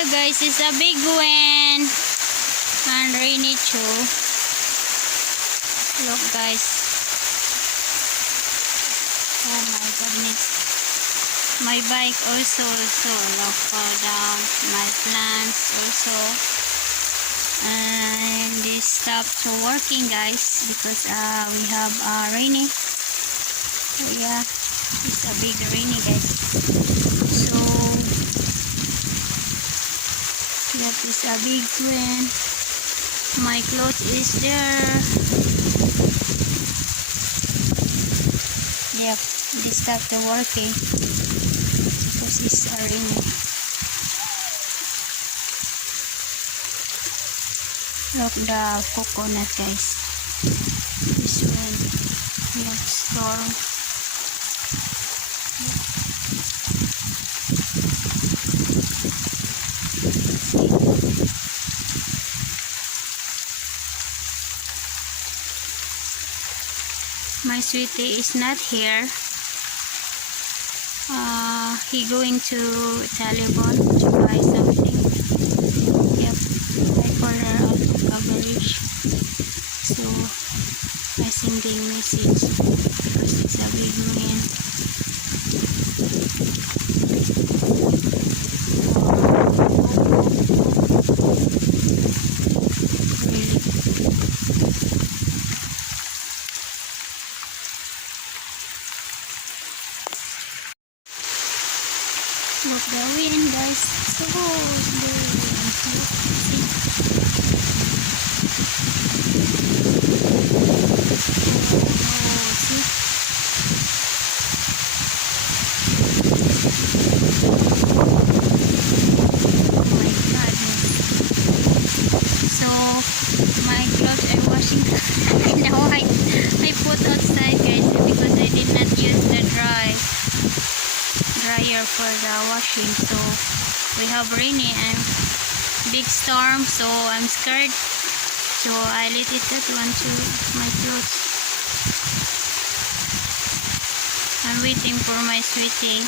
Hello guys, it's a big wind and rainy too. Look guys. Oh my goodness. My bike also fall down. My plants also. And they stopped working guys because we have rainy. So yeah, it's a big rainy guys. So that is a big wind. My clothes is there. Yep, they stopped working because it's raining. Look the coconut guys. This wind. Look storm. My sweetie is not here. He going to Taliban to buy something. Yep, I call her out of coverage. So I sending message because it's a big wind. Look the wind guys, so my clothes I washing now I put outside guys because I did not use the dryer for the washing. So we have rainy and big storm, so I'm scared, so I let it that one to my clothes. I'm waiting for my sweetie.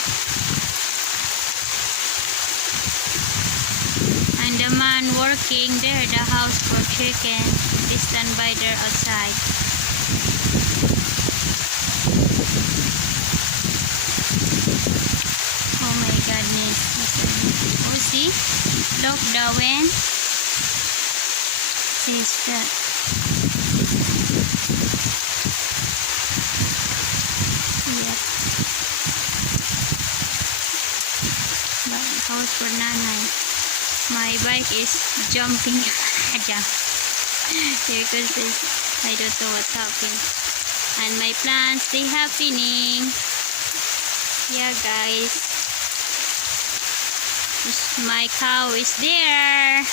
And the man working there, the house for chicken, they stand by there outside. Oh my goodness. Oh see? Look the wind. See that. Yep. But house for nanay. My bike is jumping because I don't know what's happening. And my plants, they happening. Yeah guys. My cow is there.